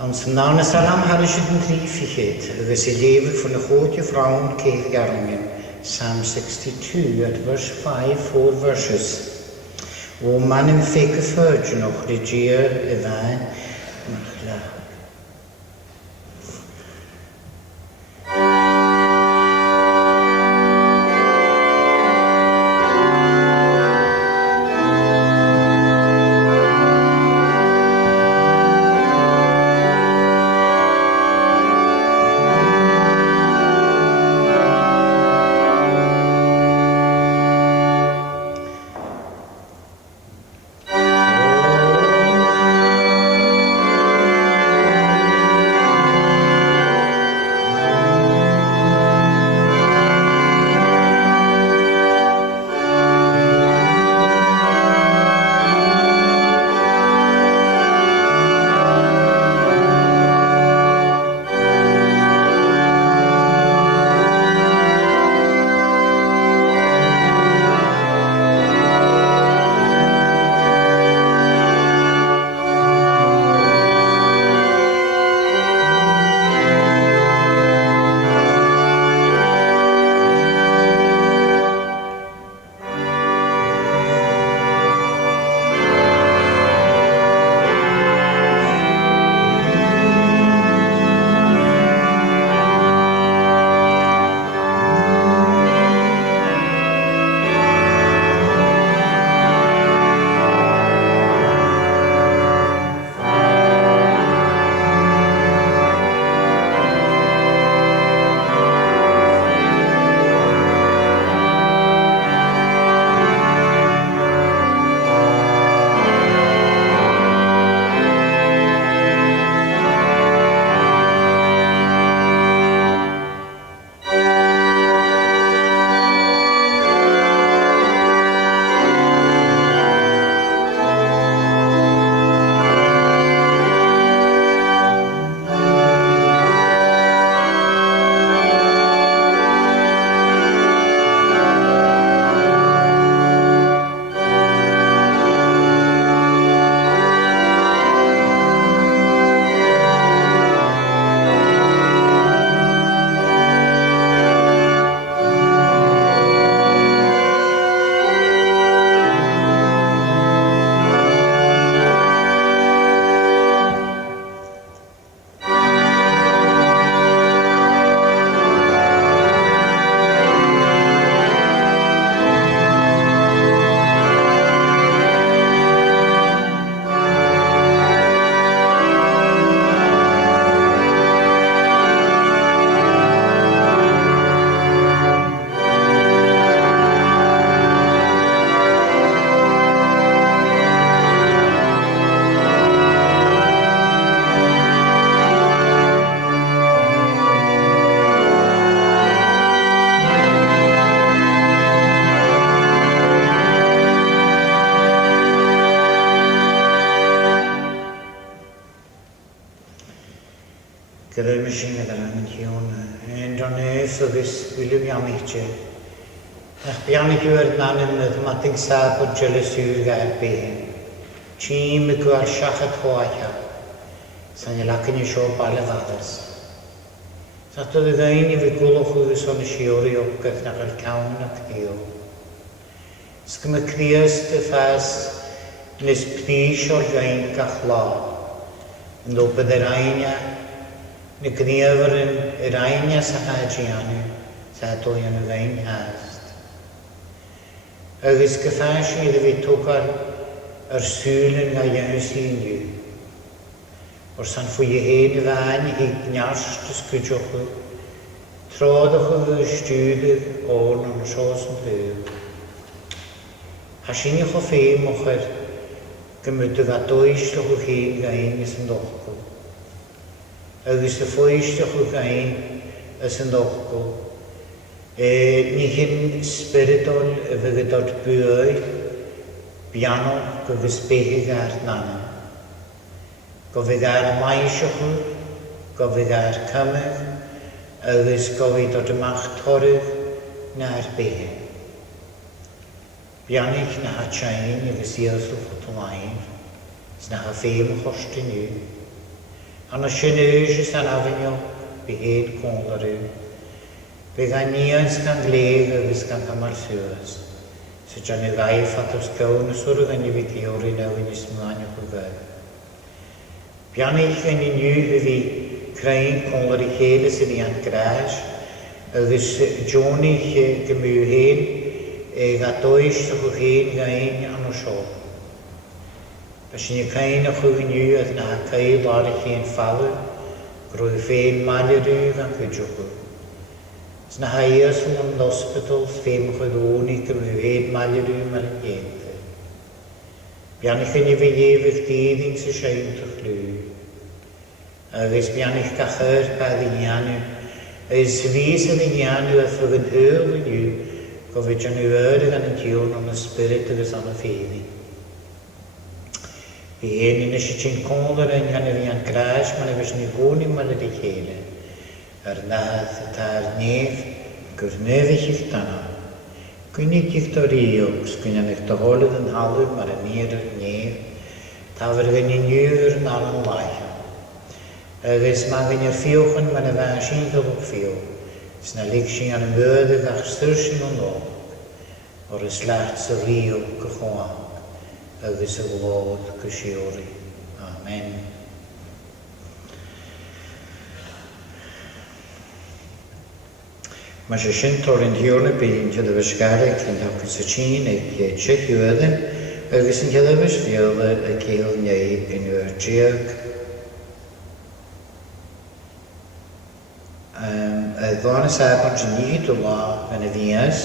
Ons naam is Salam Harishid 3 fichid, agus I leven van de grote vrouwen keergaringen, Psalm 62 at verse 5, 4 verses. O man in fake virgin och regier evan, machla. Gyda'r mysyn gyda'r angen yn dronef agos wyliw bianich Ach bianich yw'r nanin nad mating sab o jealous yw'r gael behen. Chim y gwael siachat hoaia. Sa'n i lacyn I sio bale fathers. Sa'n dod y gain I fi gwlwch yw'r son y siori o gyda gael cawn ac dio. Sgym y crias dy ffas nes pnis o'r gain gach la. Yn dod yr ainia Ni gniafr yr ainia sa hajianu, sa dwy yn y gain hast. Agus gyffas I fi togar sŵlyn ga iawn sy'n yw. O'r san fwy I hen y fan I gniarst ysgwydioch yw. Trodach yw y stwyd o'n o'n sios yn dweud. Hasin i'ch o ffeim ochr gymryd y gadoeistach o'ch hen gain ys yn dochgw. Agus y ffwystiach o'ch gain ys yn dochgw. Ni hyn spiritol y fygydod bwy, biano gyfys behig ar nana. Gofig ar maisiach o'ch, gofig ar cymig, agus gofig dod y mach toryg na'r behig. Bianig na ha tsain agus iasl fotolain, s na ha feim chostyn yw. An y sinwys an afynio bu hen cwnglarw. Fe gan nians gan gleg agos gan camar siwas. So jan y gaif at os gawn y swr gan i fi geori na wyn ysmlaen o gwybod. Bianich gan i niw hyfi creu'n cwnglar I hele sy'n I an gras. Agos Johnich gymw hen gadoes o'ch hen gain an o sio. Bys ni cain o'ch o'ch niw ad na cael ar eich hen ffalw. Grwy fe'n malerw gan gydwch. Os na haias o'n hospital ffeim chydoni gymw hen malerw ma'n gente. Bianich yn I fi efych dyddyn sy'n siain t'ch lw. Agos bianich gachar pa ddinianw. Ys fi sy'n ddinianw a ffog yn hyl yn yw. Gofyd jan yw gan yn diwn o'n ysbryd agos an y ffeiddi. I hen yn eisiau ti'n cwnglar yn gan fi an gras ma'n efo ni fwn I ma'n ydy hele. Nath y ta'r nef, gwrnefych i'ch dana. Gwynig i'ch doriogs, gwynig i'ch doholydd yn halw ma'r nir yr nef. Tafyr gan I niwr yn alan laich. Agos ma'n gan i'r ffiwch yn ma'n efo sy'n dylwg ffiwch. Sna lig sy'n an ymwyddig a'ch styr sy'n o'n log. O'r yslat sy'n riw gychwang. Agos y glod gysiori. Amen. Mae sy'n torin hiwr y byd yn Columba Gaelic yn hapus y tîn ag check ywydyn agos yn Columba fiol y cael neu yn yw'r diag. Ddwan y sabon sy'n nid o la yn y fias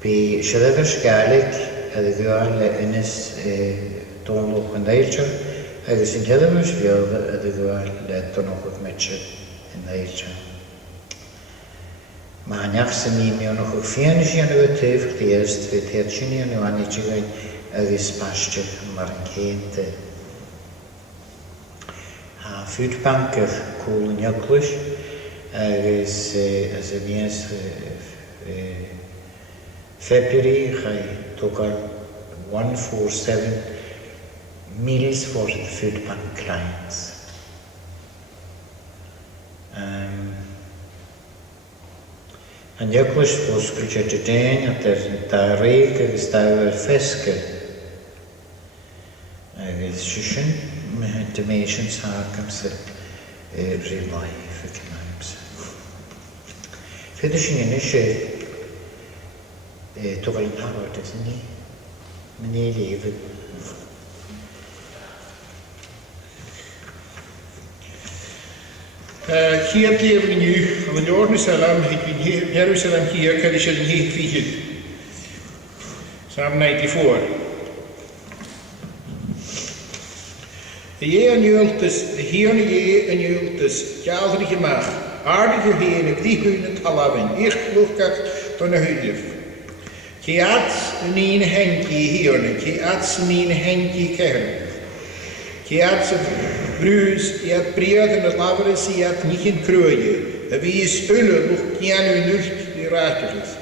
by Columba Gaelic y gwael ynys donlwch yn ddeiltio agos yn Columba fiol y gwael donlwch metr yn ddeiltio. Mae hanyach sy'n ni mewn o'ch ffian sy'n yw y tyf chdiast fe teir sy'n yw yw anid i gael agos bastio mar yn ceint. A food bank of cool yn Yglis agos as y fias February I took out 147 meals for the food bank clients. Yn Yglis fos gwylio dyn at da reig agos da yw'r ffesgyr. Agos sy'n dimensions hag amser real life y cymhaibs. Fyd sy'n yn eisiau togal yn parod ydyn ni. Mae'n ei lefyd. Hier geven we nu van de Jerusalem, ik ben Jerusalem hier, kan ik het niet vieren. Psalm 94. De Heer en Jultus, de Heer en Jultus, jalrige mag, aardige heen, ik die hun het alaven, ik lukkak dan een huidef. Kiat een een henkie hier, kiat een een henkie kern. Kiat ze bruis, kiat breed en het laveres, kiat niet in krooien. Wie is ulle, nog kian u nucht die raakjes.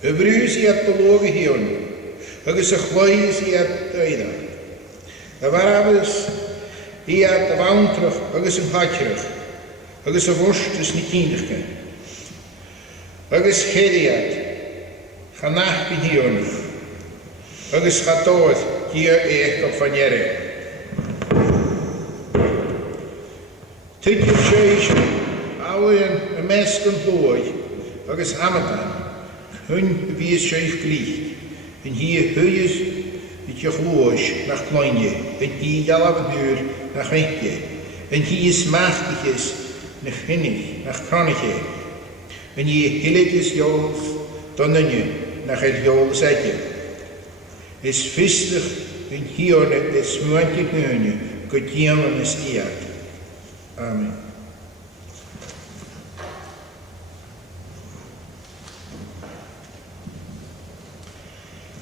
Een bruis, kiat belogen hier. Ook is een gloeis, kiat duida. De warabes, kiat de woonterug, ook is een hatjerig. Ook is een worst, dus niet kinderke. Ook is gediat. Ganach bin hier. Ook is gaat dood, hier echt op van jaren. Tidje tjeusje, ouwe een mest en plooi. Ook is hamatan. Hun wie is scheef gelicht. En hier huis, het je gloos, naar kleine. En die jalabduur, naar wegje. En hier is machtig is, naar vinnig, naar krannetje. En hier hilletjes joos, dan je. Naar het jol zetje. Is vistig en hier is smuantje neunje, kutjelen is iat. Amen.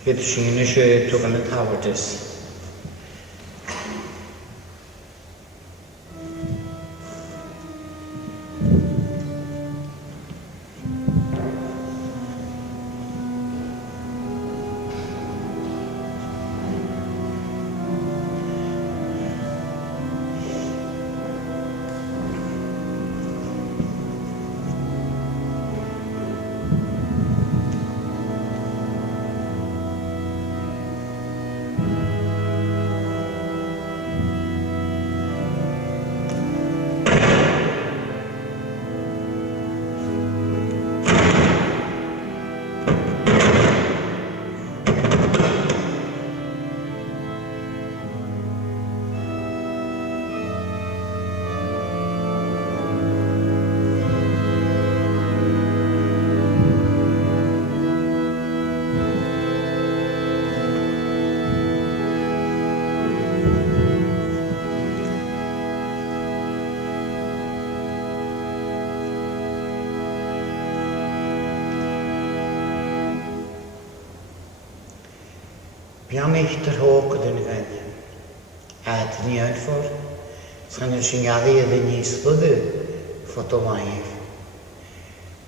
Het Chinesische toevallig houdt is. Bian ich der hoog den gangen. Het niet uit voor. Het gaan er zijn jaren die niet sludden voor te lijf.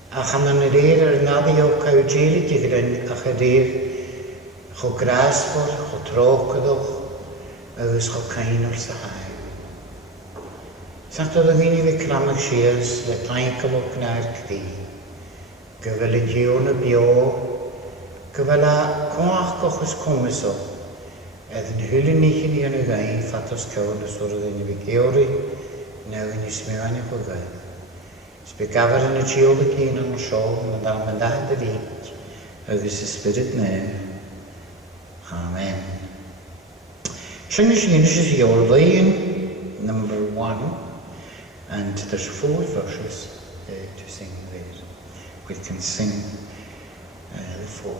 Ach gaan er neer naar die ook uitjelen die erin ach er go gras voor, go troken toch, dus go kein op zijn haai. Zegt dat er geen kramig schiers, de kleinkel op naar knie. Gewillen bio, gewillen koach kochus komen zo. Het een hele niet in je gain, fatos koude soort in je geori, nou in je smeerane voor Specava in het chiode kien aan show, en dan met dat de week. Dus de spirit now. Amen. Shinish is your line, number 1, and there's 4 verses to sing there. We can sing the 4.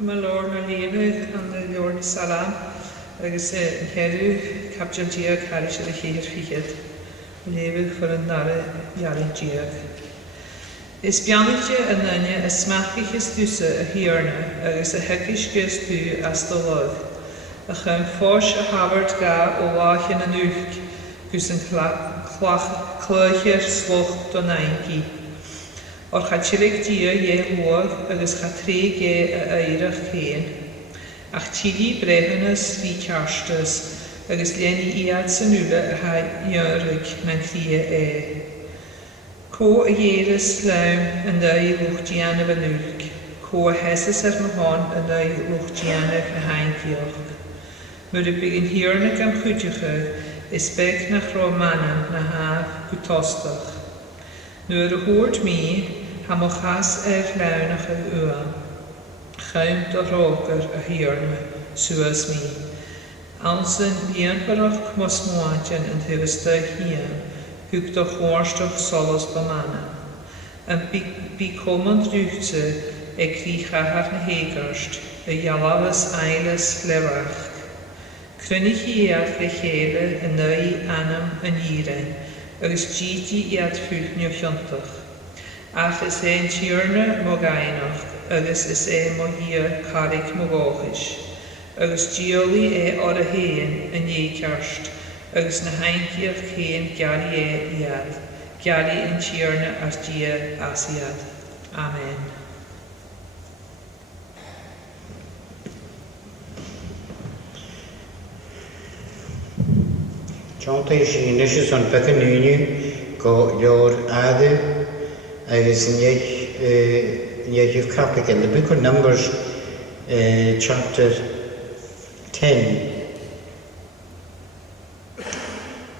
Lord na léana an na Lord Salam agus an cheirú capteal diag haris a chéir fichiad lévig for an nara jarin diag. Is bianite an nanya a smachigis dusa a hiarna agus a hekis gus du as do lod. A chum fós a habart ga o wachin an uch gus an clóchir sloch do naingi. Or chatilig dia ye luag agus chatri ge a eirach chéin. Ach tili brehanus rí carstas agus léni iad sanula a ha jörig men chlia Có a dhéras laim an dai luchtiana van ulk. Có a hesas mahon an dai luchtiana a hainkioch. Mur a begin hiarna am chutecha is beg nach romanam na haf gutostach. Nuair a hoort mi ha mo chas launach a ua. Chaim do roker a hiarna suas mi. Ansen bianparach mos moantjan an thuistag hian. Hug do chórstach solas bamana. An bí comand rúte ag rí chahar na hégarst, a jalavas eiles lerach. Crunig iad le chéle a nui anam an írein, agus ddíti iad fúlnio fiontach. Ach is ein tíorna mo gainach, agus is mo hia carig mo góchis. Agus dioli or a héin a nékarst, agus na hainkiach chéin gari iad, gari in tíorna as dia asiad. Amen. Jonta is an pecanúni go leor ade agus nech Catholic in the book of Numbers chapter 10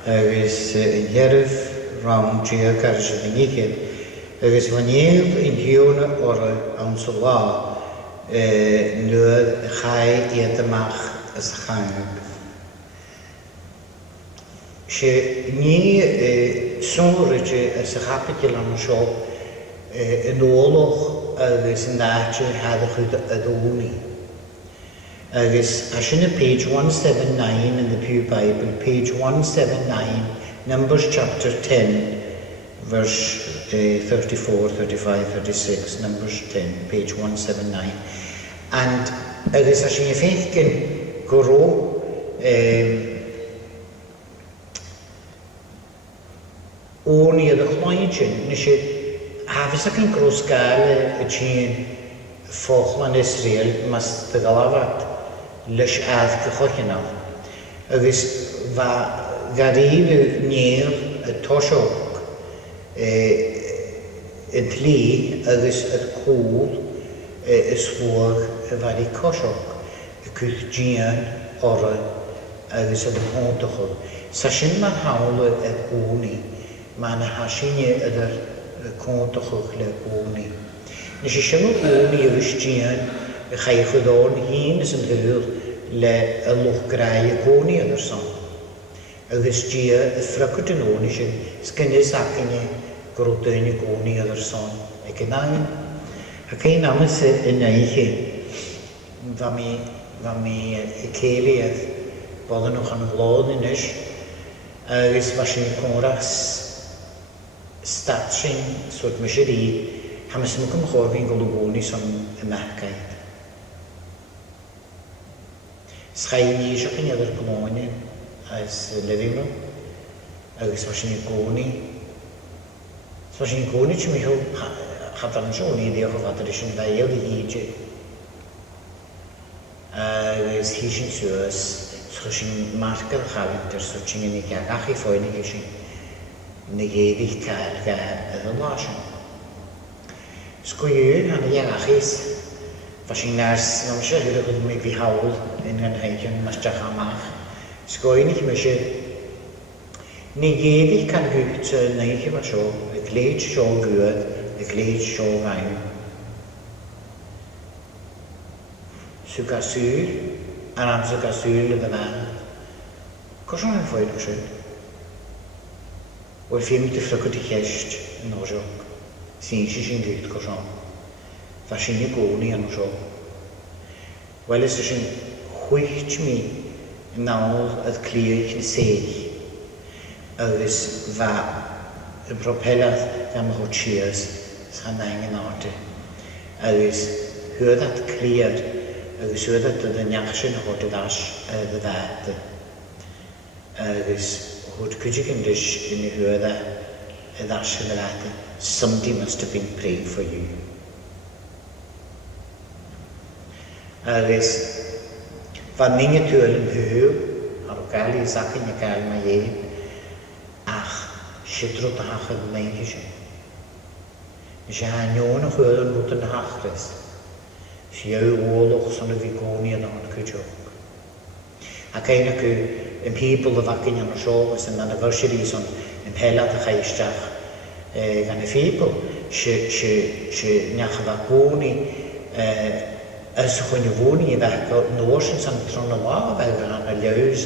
agus Yerif ram Gia Karja the Niked agus wanneer in Hiona or Ansola nu Chai Etamach as Chang. She ní sonrige as a capital an seo in óloch agus in náte had chud a dúni. Agus as in page 179 in the Pew Bible, page 179, Numbers chapter 10, verse 34, 35, 36, Numbers 10, page 179. And agus as in feitkin goro Only the chloinchen, nishe havis ac yn grosgale y tîn ffoclan Israel mas dy galavat lys add gychochynaf. Agus va garif nir y tosog y tli agus y cwl y swag y fari cosog y cwch gian ora agus y pwntachol. Sa sy'n ma'n hawl y gwni Mae'n hasinie ydyr contachwch le gwni. Nes i siarad gwni yw ysdian y chaichwyd o'n hyn ys yn hyr le y lwch grau y gwni ydyr son. Y ysdia y ffracwyd yn o'n eisiau sgynnes acynau gwrwydyn y gwni ydyr son. Ac yn ein. Ac ein amys yn eichi. Fa mi y ceiliad bod yn o'ch yn glod yn ys. Agus fa sy'n cwras statsin soort misherie, gaan we smoken gewoon in Goluboni som merkheid. Schijn je zo in je verplonen als levimo, als was je koni, was je koni, je mij had dan zo'n idee over wat er is in bij heel die hietje. Als hietje zoals zoals je marker gaat, er soort je niet gaan achtervolgen is. Negedig ga yn lasin. Sgwyr han i achis, fasyn nas nam siarad gyda mi fi hawl yn yn heidion mas jach amach. Sgwyr nich mi si negedig can hwgt yn eich efo sio, y gleid sio gwyd, y gleid sio fain. Sy'n gasŵr, an amser gasŵr y dyna. Coswn yn ffwyd o sy'n? O'r ffilm dy ffrwg o chest yn osiog, sy'n sy'n gyd gosod. Fa sy'n ei gwni yn osiog. Wel is sy'n chwycht mi nawr ydd clir yn sell. Agus fa y propellad am hwt sias sa'n angen orte. Agus hwyd at clir, agus hwyd at yd yn iachsyn hwt yd as yd y ddad. Agus hwt cwtig yn dys yn y hwyd yd as yn y ddad. Somebody must have been praying for you. Agus fa ning y tŵl yn hwyw, ar o gael i zacyn y gael mae ei, ach, sidrw da hach yn mein hysyn. Is a nion y chwyl yn rwyd yn hachres. Si yw olwch son y figoni yn o'n cwtioch. Ac ein ac yw people y facyn yn o siolus yn anniversary son yn pelad y chaistach gan y people. Si niach y fagoni ys chwn y fwni i fech nos yn san tron y wa fel gan y liws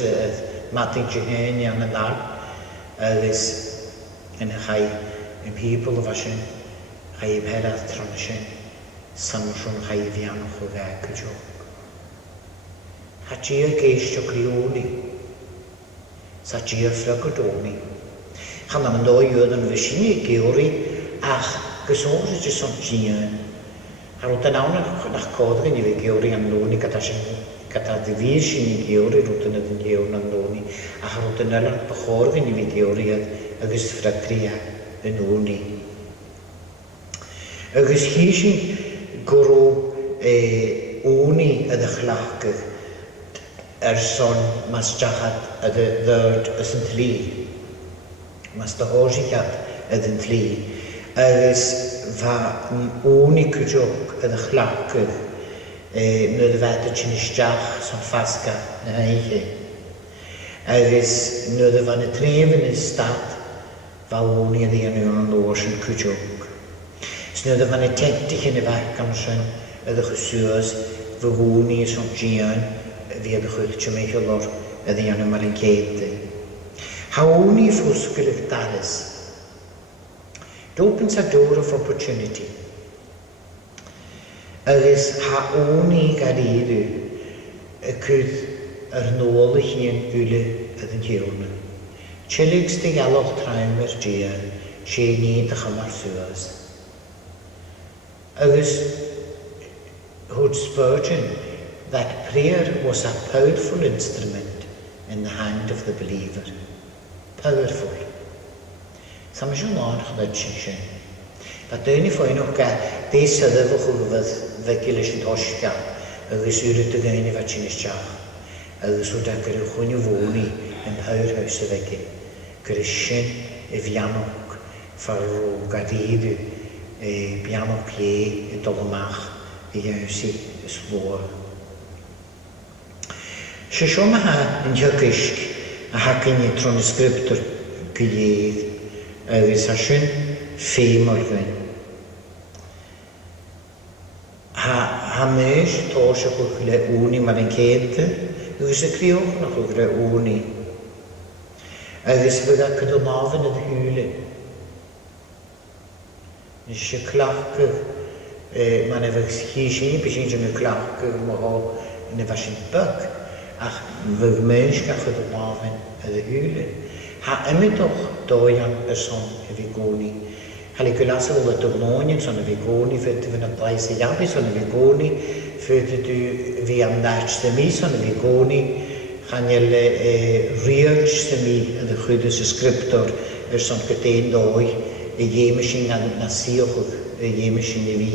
matig jihyn i an y nar. Ys yn y chai yn people y fasyn chai i pelad tron y sy'n samswn chai i fianwch o gag y jog. Ha gia geistio glioni. Sa gia ffragodoni. Chan am doi ywyd yn fysyn i geori ach gysons y jyson gian. Ar oed yn awn nach codr yn i fi geori am loni gada ddifir sy'n i geori rwyd yn ydyn gewn am loni ach ar oed yn ylan bachorg yn i fi geori agos ffragria yn loni. Agos hi sy'n gwrw oni ydy chlachgydd son mas jachad ydy ddyrd ys yn tli. Mas dy hosichad ydy yn tli. Agos fa oni cwjog ydy chlachgydd nid y fed y chynistach son ffasga na heiche. Agos nid y fan y tref yn y stad fa oni ydy yn yw'n lwys yn cwjog. Nid y fan y tentig yn y fach am sy'n ydy chysws fy hwni son gian fi ydy chwylch yn eich olor ydy yn ymar yn ceid. Ha hwni ffwsgyl ych dares. It opens a door of opportunity. Agos ha hwni gael y cwyd yr nôl y hun fwyle ydyn hiwn. Chelig stig alwch traim yr gian, sé nid ych ymar ffwys. Agos Hood Spurgeon that prayer was a powerful instrument in the hand of the believer. Powerful. Sam sy'n lôn chydod sy'n. But dyn i ffwyn o'ch ga, de syddef o'ch wrdd fe gilis yn tosga, agos yw'r ydw gyn i fat sy'n ysdiach. Agos o'ch da gyda chwyn i fwni yn pawr haws y fegi. Gyda sy'n y fianwg, fawr o gadeidu, bianwg ie, y dolomach, i haws i ysglwr. Siom ha yn hygysg a hagyn i tron y sgriptor gylydd agos a sy'n ffeim o'r gyn. Ha meis tos a chwyle uni mar yn ceid agos y criwch na chwyle uni. Agos fydda cydolafyn ydy hwyle. Nes y clachgydd ma'n efo hysyn i bysyn sy'n y clachgydd mo yn efo sy'n byg. Ach fydd meis gach ydy lafyn ydy hwyle. Ha ymwydwch doian person y figoni. Hal i gylas o y dyflonyn son y figoni, fydd fy'n y blais y iabu son y figoni, fydd ydw fi am nats dy mi son y figoni, chan il rioch dy mi ydy chwydus y sgriptor son gyda'n doi, y iemisyn na sioch y iemisyn i fi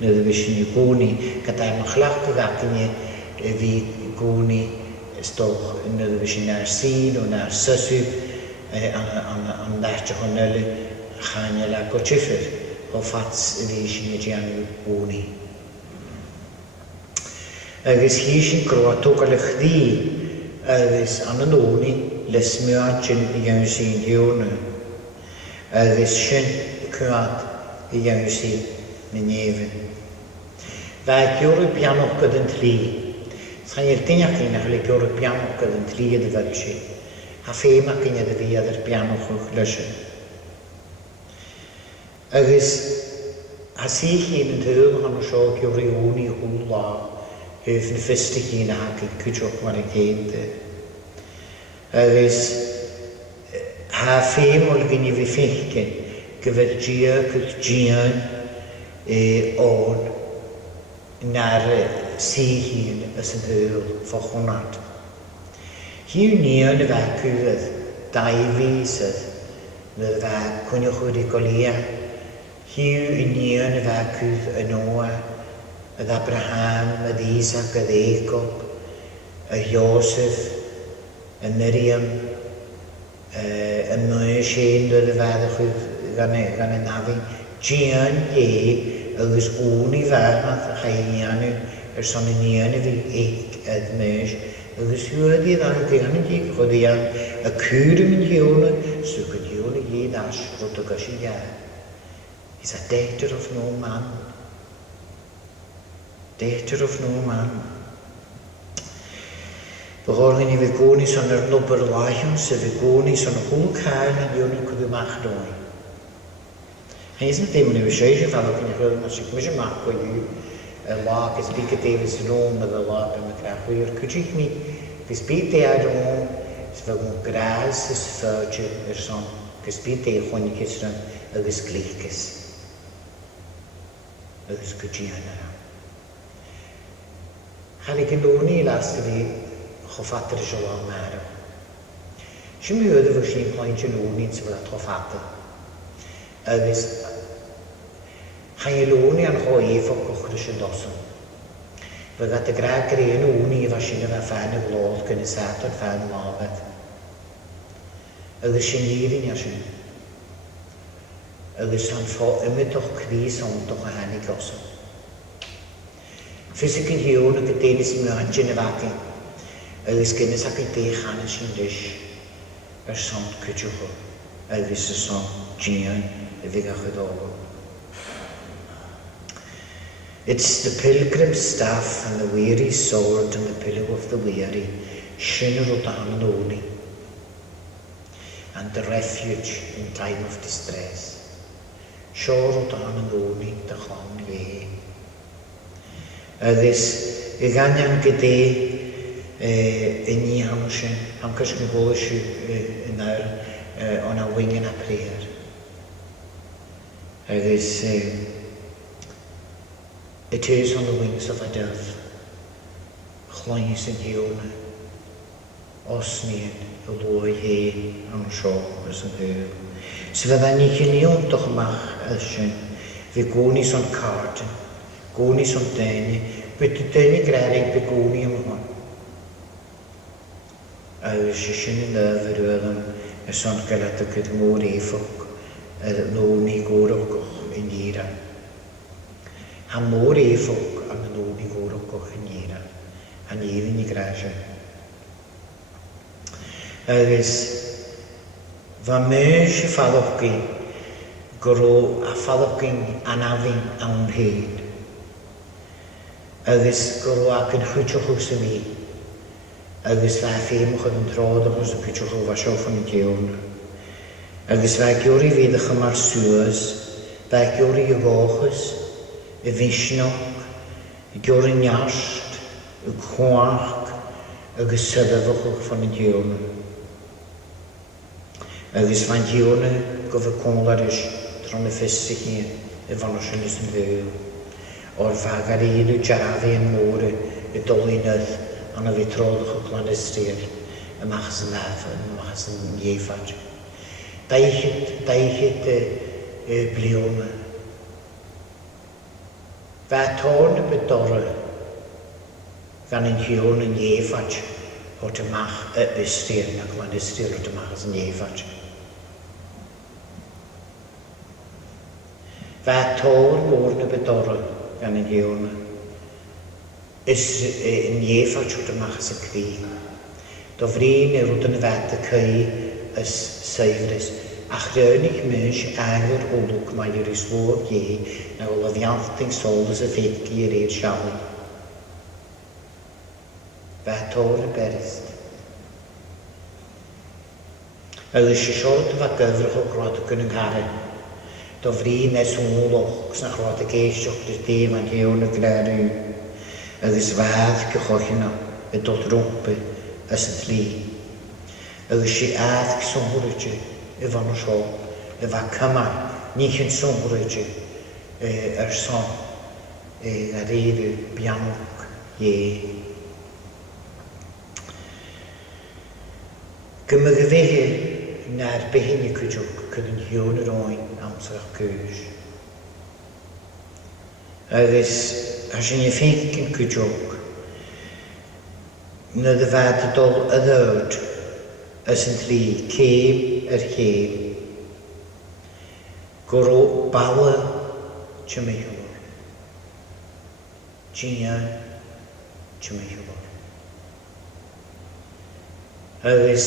nid y fysyn i goni, gyda'n machlach gydag yn y fi goni stoch nid y fysyn na'r sîn o na'r syswyd an dach honnelle chan la gochiffer o fats y fysyn i dianw goni. Agos hi sy'n grotog al eich ddi, agos an yn oni lesmiad sy'n i iawn sy'n hiwn. Agos sy'n cwad i iawn sy'n yn efn. Fe gyr y bianwg ydyn tli. Sa'n i'r dyniach yn eich le gyr y bianwg ydyn tli ydy fel sy'n. A ffeim ac yn ydy fi ydy'r bianwg o'ch lysyn. Agos, ha si chi'n yn tyf hann o sio gyr i wn i hwl la, Hyf na fystig i'n ag i cwtioch mar yn geinte. Agus ha ffeim o'r gyn i fi ffeicyn gyfer gia cwch gian o'n na'r si hyn ys yn hyl ffo chwnad. Hiw nion y fa cwfydd dau fisydd na fa cwnioch wedi golia. Hiw nion y fa cwf yn oa yd Abraham, yd Isaac, yd Jacob, yd Joseph, yd Miriam, yd Moesyn yd y fad y chwf gan y nafi. Gian agos ŵn i fad a chaianw son y nian y fi eich yd Moes. Agos hwyd i ddan gan y dig chod i an y cwr yn hiwn sy'n gwyd hiwn i gyd as rwyd o gysig ia. He's a daughter of no man. Daughter of no man. Begorgen i fi goni son yr nobr laion sy'n fi goni son y hwl cael yn yw'n yn cwyd mach doi. Hys yn ddim yn yw eisiau fan o'ch yn yw'n mas i'ch mysio mach o yw y lag ys byg y Davies yn ôl med y lag yn y graf wyr. Cwyd mi fys byg de ad o'n ys fe gwn gras ys ffyrge yr son gys byg de chwn i cysran agos glicus. Agos cwyd yn yna. Hal ik in loni laatste die gevatter is al maar. Je moet je verschillende kleintje loni iets wat gevatter. Dus ga je loni aan gooi even kochtische dossen. We gaan de graag krijgen loni was je een fijne gloed kunnen zetten fijne labet. Dus je niet in je zin. Dus dan voor immer toch kwies om toch een handig dossen. Fysig yn hiwn ac y denis i mewn yn y fagu. Ys gynnes ac y dech hanes yn dys. Son cwtioch o. Ys y son gian y fi gach y ddol. It's the pilgrim's staff and the weary sword and the pillow of the weary. Shinner o dan yn oni. And the refuge in time of distress. Sior o dan yn oni, dy chlawn ie. Agus I ganyan gyda ni hamsyn, hamcas yn gwrs yn ar o'n a wing yn a prayer. Agus it is on the wings of a dove, chlais yn hiwn, osni'n y lwy he am sio ys yn hyl. So fydda ni chynnion doch mach ysyn, fi gwni son carden, gwni son deni, bydd deni grarig by gwni am hwn. Agus ysyn yn lyfr yw'n y son galat y gyd môr efog, y lwni gwrwg o'ch yn ira. Ha môr efog am y lwni gwrwg o'ch yn ira. Han ifin I grasio. Agus, fa meis y ffalogyn, gro a ffalogyn anafin awn hyn. Agus gro ac yn chwtioch o'ch sy'n mi. Agus fa ffeimwch yn trod o'ch sy'n chwtioch o'ch fa sioff yn y diwn. Agus fa gyori fyddach yma'r sŵas, fa gyori y gochus, y fisnog, y gyori niarst, y chwach, agus sylfwch o'ch fan y diwn. Agus fan diwn gof y cwnglar ys tron y ffysig ni, y fan os yn ysyn fyw. O'r fagar I yw jarafi yn môr y dolynydd, anna fi troddwch o glanistyr, y machas yn laf, y machas yn iefad. Daichyd y bliwm. Fa tôn y bydorra, gan yn hiwn yn iefad, o dy mach y ystyr, na glanistyr o dy machas yn iefad. Fa tôn môr y bydorra, gan yn hiwn, yn iefad o dy machas y cri. Do frin rwyd yn y fat y cei ys seifrys, ach rhywnig mys agor olwg mae i'r iswog ie na o lafianting solas y fedgi i'r eir sialu. Fa tor y berist. Ydych chi siod fa gyfrwch o grod yn yngharau. Do fri nes hwnnw loch na chrod y geisioch dy'r dim yn hiwn y glarw. agus bhad go chochinna I dul rúpa as an tlí. Agus sé ád sonhúride I bhana seo, I bha cymar, níchan sonhúride son a réidir bianúch é. Gyma gyfeir na'r behinni cwydwg cyd yn hiwn yr oen amsar gwys. Agus as yn effeint yn cwydwg na dy fad y dol y ddod as yn tli ceim yr ceim goro bala chymeichwr. Gia chymeichwr. Agus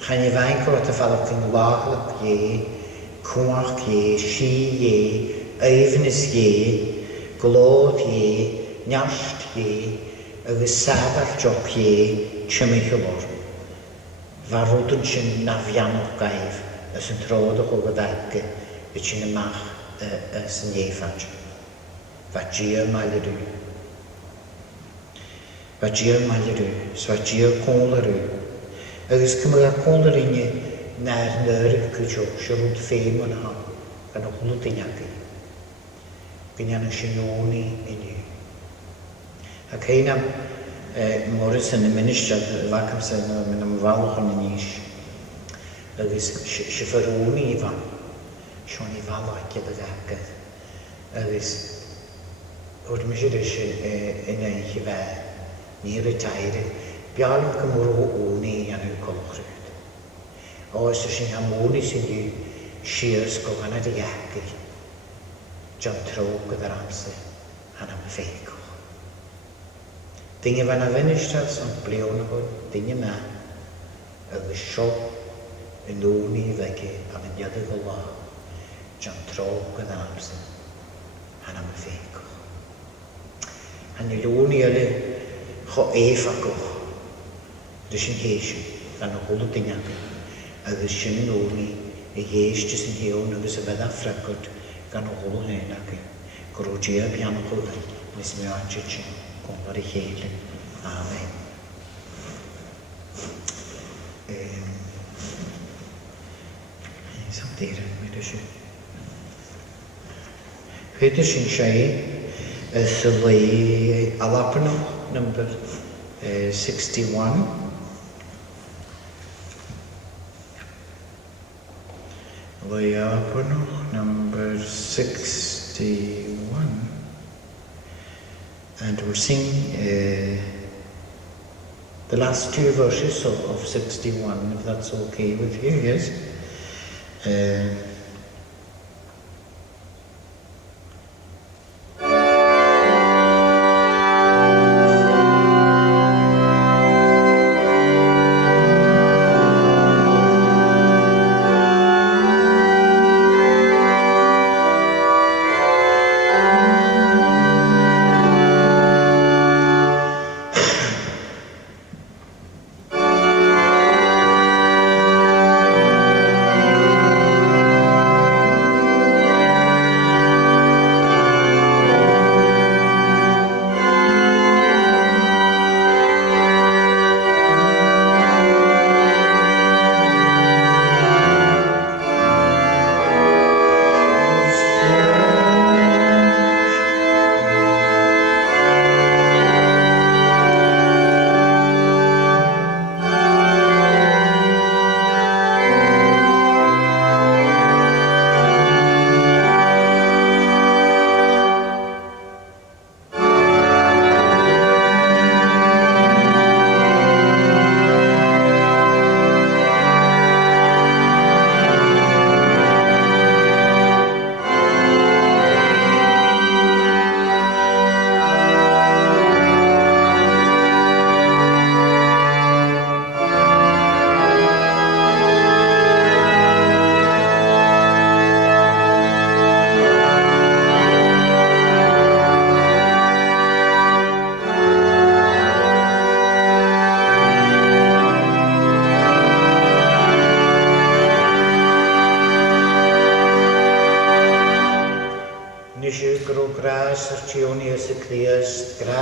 chan I fain gwrdd y ffalwch yn laglag ie, cwmach ie, si ie, eifnys ie, glod ie, niast ie, agus sabach joc ie, chymichlor. Farwyd yn sy'n nafianwch gaif, as yn trodwch o gydadge, y sy'n ymach as yn iefad. Fa gia maelyrw. Fa gia maelyrw, sfa gia cwmlarw. Agus cymryd cwmlar inni na'r nyr cwydwg, siarwyd ffeim yn ha, gan o hwnnw dyniagu. Gynnian yn synioni inni. Ac ein am Morrison yn minister, fac amser yn ymwalwch yn nis. Agus syffarwni I fan, Sion I falach I ddagad. Agus o'r mysir eisiau yn eich I fe, ni retair, bialwch gymwrw ŵni an yw colchryd. Oes sy'n amwni sy'n yw sirs gogan ar y iagri. John trog gyda'r amser, han am feigwch. Dinge fan a fenistras ond blewn o hwn, dinge ma, agus sio yn ŵni fegi am yn iadwg o la. John trog gyda'r amser, han am feigwch. Han yw ŵni ydy cho eifagwch. Rys yn heisio, gan o hwnnw dyniagu, agus sy'n yn ôl I heistis yn hewn agus y fydda ffragod gan o hwnnw hyn ac gwrwdia bian o hwnnw, nes mi o'n chichin, gwmbar I cheile. Amen. Sam dira, mi ddysgu. Hwydys sy'n siai, y thylai alapano, number 61. Leapano, number 61. And we're singing the last two verses of 61, if that's okay with you, yes?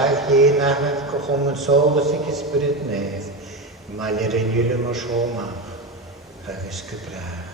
gael hyn ahmed cochom yn solas i gysbryd nedd, mae'r yn yw'n o siomach, agos gybrach.